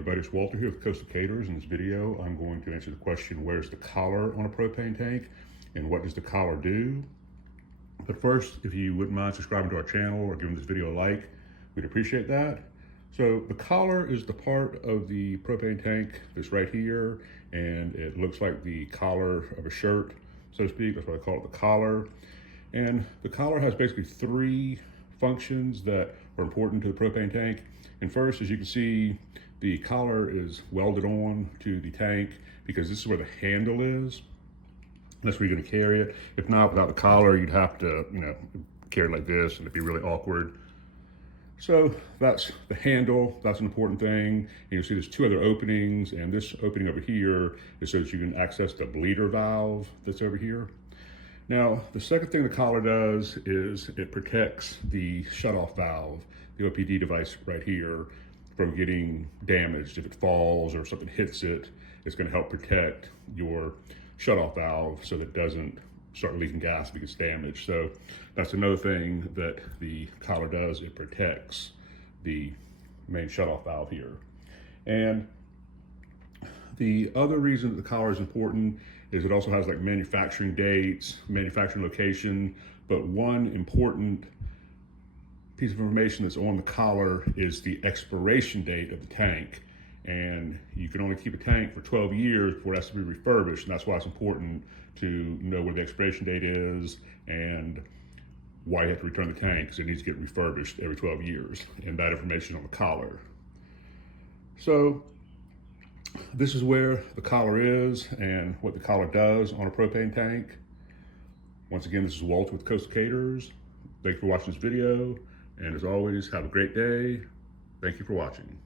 everybody, it's Walter here with Coastal Caterers. In this video, I'm going to answer the question, where's the collar on a propane tank and what does the collar do? But first, if you wouldn't mind subscribing to our channel or giving this video a like, we'd appreciate that. So the collar is the part of the propane tank that's right here, and it looks like the collar of a shirt, so to speak. That's why I call it the collar. And the collar has basically three functions that are important to the propane tank. And first, as you can see, the collar is welded on to the tank because this is where the handle is. That's where you're going to carry it. If not, without the collar, you'd have to, carry it like this, and it'd be really awkward. So that's the handle. That's an important thing. And you'll see there's two other openings, and this opening over here is so that you can access the bleeder valve that's over here. Now, the second thing the collar does is it protects the shutoff valve, the OPD device right here, from getting damaged. If it falls or something hits it, it's going to help protect your shutoff valve so that it doesn't start leaking gas if it gets damaged. So that's another thing that the collar does. It protects the main shutoff valve here. And the other reason that the collar is important is it also has like manufacturing dates, manufacturing location, but one important piece of information that's on the collar is the expiration date of the tank. And you can only keep a tank for 12 years before it has to be refurbished. And that's why it's important to know where the expiration date is and why you have to return the tank, because it needs to get refurbished every 12 years. And that information on the collar. So this is where the collar is and what the collar does on a propane tank. Once again, this is Walter with Coastal Caterers. Thank you for watching this video. And as always, have a great day. Thank you for watching.